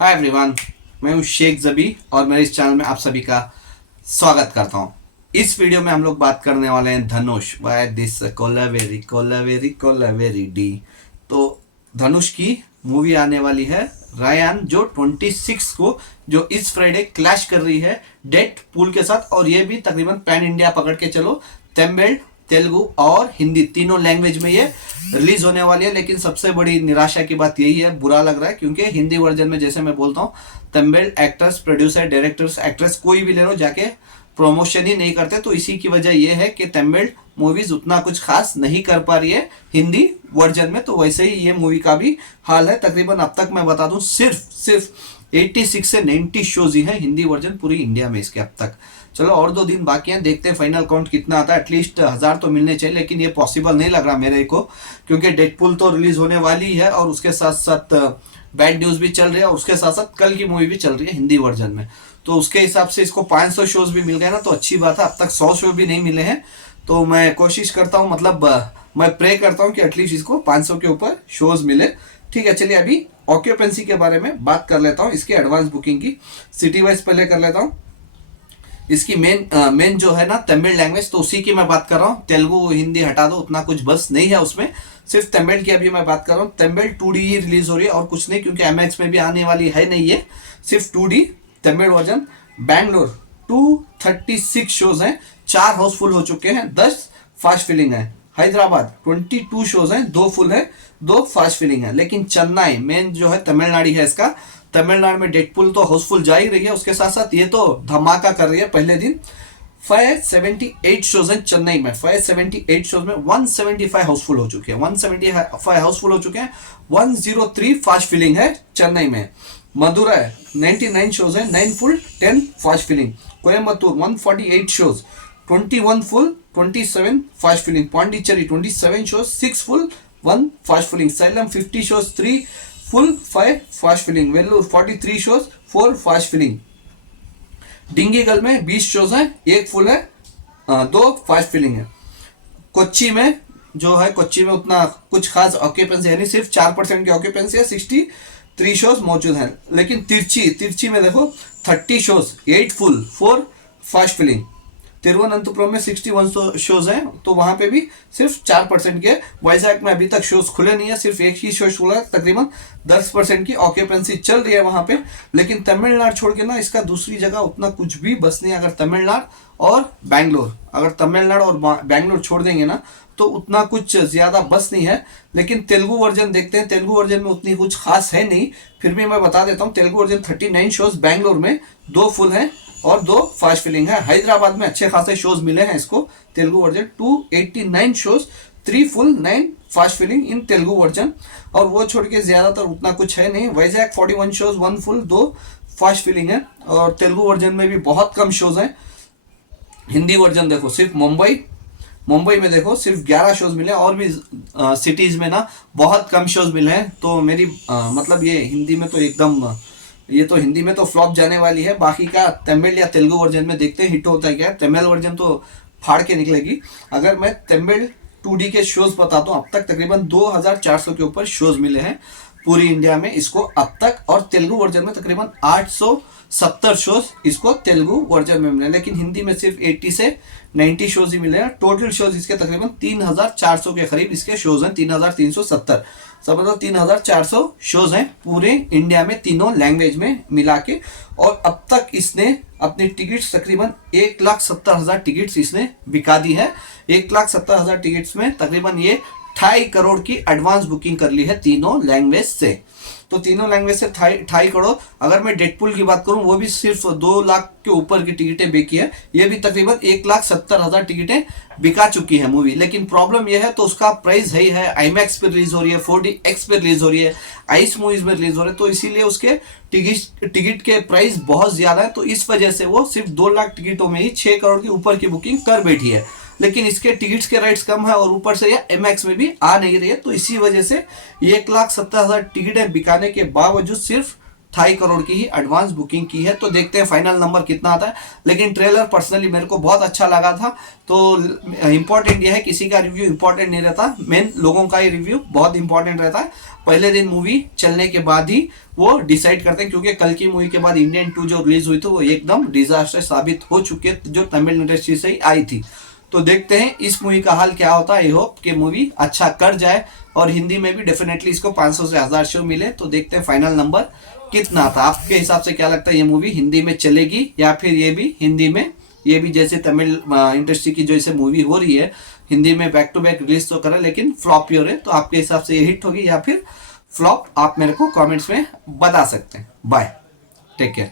Hi everyone, मैं हूं शेख जबी और मेरे इस चैनल में आप सभी का स्वागत करता हूं। इस वीडियो में हम लोग बात करने वाले हैं धनुष बाय दिस कोलावेरी कोलावेरी कोलावेरी डी। तो धनुष की मूवी आने वाली है रायन, जो 26 को जो इस फ्राइडे क्लैश कर रही है डेड पूल के साथ। और ये भी तकरीबन पैन इंडिया पकड़ के चलो, तमिल, तेलुगु और हिंदी तीनों लैंग्वेज में ये रिलीज होने वाली है। लेकिन सबसे बड़ी निराशा की बात यही है, बुरा लग रहा है, क्योंकि हिंदी वर्जन में जैसे मैं बोलता हूँ Tamil actors, producer, directors, actress कोई भी ले लो जाके प्रमोशन ही नहीं करते। तो इसी की वजह यह है कि तमिल मूवीज उतना कुछ खास नहीं कर पा रही है हिंदी वर्जन में। तो वैसे ही ये मूवी का भी हाल है। तकरीबन अब तक मैं बता दूं सिर्फ 86 से 90 शोज ही हैं हिंदी वर्जन पूरी इंडिया में इसके अब तक। चलो और 2 दिन बाकी हैं, देखते हैं फाइनल काउंट कितना आता है। एटलीस्ट 1000 तो मिलने चाहिए, लेकिन ये पॉसिबल नहीं लग रहा मेरे को, क्योंकि डेडपूल तो रिलीज होने वाली है और उसके साथ साथ बैड न्यूज भी चल रही है और उसके साथ साथ कल की मूवी भी चल रही है हिंदी वर्जन में। तो उसके हिसाब से इसको 500 शोज भी मिल गए ना तो अच्छी बात है। अब तक 100 शो भी नहीं मिले हैं, तो मैं कोशिश करता हूँ, मतलब मैं प्रे करता हूँ कि एटलीस्ट इसको 500 के ऊपर शोज मिले। ठीक है, चलिए अभी ऑक्यूपेंसी के बारे में बात कर लेता हूँ, इसकी एडवांस बुकिंग की सिटी वाइज पहले कर लेता हूँ। इसकी मेन जो है ना तमिल लैंग्वेज, तो उसी की मैं बात कर रहा हूँ। तेलुगु हिंदी हटा दो, उतना कुछ बस नहीं है उसमें, सिर्फ तमिल की अभी मैं बात कर रहा हूँ। तमिल 2D ही रिलीज हो रही है और कुछ नहीं, क्योंकि MX में भी आने वाली है नहीं है, सिर्फ 2D Tamil version. Bangalore 236 shows हैं, 4 हाउसफुल हो चुके हैं, 10 फास्ट फिलिंग है। हैदराबाद 22 शोज हैं, 2 फुल है, 2 फास्ट फिलिंग है। लेकिन चेन्नई मेन जो है तमिलनाडु है इसका, तमिलनाडु में डेडपूल तो हाउसफुल जा ही रही है, उसके साथ साथ ये तो धमाका कर रही है। पहले दिन 578 शोज हैं चेन्नई में, 578 शोज में 175 हाउसफुल हो चुके हैं, 175 हाउसफुल हो चुके हैं, 103 फास्ट फिलिंग है चेन्नई में। मदुरै 99 शोज है, 9 full 10 fast filling. Coimbatore 148 shows, 21 full 27 fast filling. Pondicherry 27 shows, 6 full 1 fast filling. Salem 50 shows, 3 full 5 fast filling. Vellore 43 shows, 4 fast filling. Dindigul में 20 शोज हैं, 1 फुल है, 2 फास्ट फिलिंग है। कोच्चि में जो है, कोच्चि में उतना कुछ खास ऑक्यूपेंसी है नहीं, सिर्फ 4% की ऑक्यूपेंसी है, 63 शोज मौजूद हैं। लेकिन तिरची में देखो 30 shows, 8 full 4 fast filling. Thiruvananthapuram में 61 शोज हैं, तो वहां पे भी सिर्फ 4% के। वाइजैक में अभी तक शोज खुले नहीं है, सिर्फ एक ही शो खुला है, तकरीबन 10% की ऑक्यूपेंसी चल रही है वहां पे। लेकिन तमिलनाडु छोड़ के ना इसका दूसरी जगह उतना कुछ भी बस नहीं है। अगर तमिलनाडु और बैंगलोर छोड़ देंगे ना तो उतना कुछ ज्यादा बस नहीं है। लेकिन तेलुगु वर्जन देखते हैं, तेलुगु वर्जन में उतनी कुछ खास है नहीं, फिर भी मैं बता देता हूँ। तेलुगु वर्जन 39 शोज, बैंगलोर में 2 फुल हैं और 2 फास्ट फिलिंग है। हैदराबाद में अच्छे खासे शोज मिले हैं इसको, Telugu version 289 shows, 3 full 9 fast filling in Telugu version. और वो छोड़ के ज्यादातर उतना कुछ है नहीं। Vizag 41 shows, 1 full 2 fast filling है। और तेलुगु वर्जन में भी बहुत कम शोज हैं। हिंदी वर्जन देखो, सिर्फ मुंबई में देखो सिर्फ 11 शोज मिले, और भी सिटीज में ना बहुत कम शोज मिले हैं। तो मेरी मतलब ये हिंदी में तो एकदम, ये तो हिंदी में तो फ्लॉप जाने वाली है। बाकी का तमिल या तेलुगु वर्जन में देखते हैं हिट होता है क्या। तमिल वर्जन तो फाड़ के निकलेगी। अगर मैं तमिल 2D के शोज बताता हूँ, अब तक तकरीबन 2400 के ऊपर शोज मिले हैं पूरी इंडिया में इसको अब तक। और तेलुगु वर्जन में तकरीबन 870 शोज इसको तेलुगु वर्जन में मिले, लेकिन हिंदी में सिर्फ 80 से 90 शोज ही मिले हैं। टोटल शोज इसके तकरीबन 3400 के करीब इसके शोज हैं, 3370, सब मतलब 3400 शोज हैं पूरे इंडिया में तीनों लैंग्वेज में मिला के। और अब तक इसने अपनी टिकट्स तकरीबन 1,70,000 टिकट्स इसने बिका दी है। 1,70,000 टिकट्स में तकरीबन ये 2.5 करोड़ की एडवांस बुकिंग कर ली है तीनों लैंग्वेज से। तो तीनों लैंग्वेज से 2.5 करोड़। अगर मैं डेडपूल की बात करूं, वो भी सिर्फ 2 लाख के ऊपर की टिकटें बिकी है। ये भी तकरीबन 1,70,000 टिकटें बिका चुकी है मूवी। लेकिन प्रॉब्लम यह है, तो उसका प्राइस है IMAX पे रिलीज हो रही है, 4DX पे रिलीज हो रही है, आइस मूवीज में रिलीज हो रही है, तो इसीलिए उसके टिकट के प्राइस बहुत ज्यादा है। तो इस वजह से वो सिर्फ 2 लाख टिकटों में ही 6 करोड़ के ऊपर की बुकिंग कर बैठी है। लेकिन इसके टिकट्स के रेट्स कम है और ऊपर से यह MX में भी आ नहीं रही है। तो इसी वजह से 1,70,000 टिकटें बिकाने के बावजूद सिर्फ 2.5 करोड़ की ही एडवांस बुकिंग की है। तो देखते हैं फाइनल नंबर कितना आता है। लेकिन ट्रेलर पर्सनली मेरे को बहुत अच्छा लगा था। तो इम्पोर्टेंट यह है, किसी का रिव्यू इम्पोर्टेंट नहीं रहता, मेन लोगों का ही रिव्यू बहुत इंपॉर्टेंट रहता है। पहले दिन मूवी चलने के बाद ही वो डिसाइड करते हैं, क्योंकि कल की मूवी के बाद इंडियन 2 जो रिलीज हुई थी वो एकदम डिजास्टर साबित हो चुकी है, जो तमिल इंडस्ट्री से ही आई थी। तो देखते हैं इस मूवी का हाल क्या होता है। आई होप कि मूवी अच्छा कर जाए और हिंदी में भी डेफिनेटली इसको 500 से 1000 शो मिले। तो देखते हैं फाइनल नंबर कितना आता है। आपके हिसाब से क्या लगता है, ये मूवी हिंदी में चलेगी या फिर ये भी हिंदी में, ये भी जैसे तमिल इंडस्ट्री की जैसे मूवी हो रही है हिंदी में बैक टू बैक रिलीज तो करे लेकिन फ्लॉप ही हो रहे, तो आपके हिसाब से ये हिट होगी या फिर फ्लॉप, आप मेरे को कमेंट्स में बता सकते हैं। Bye, take care.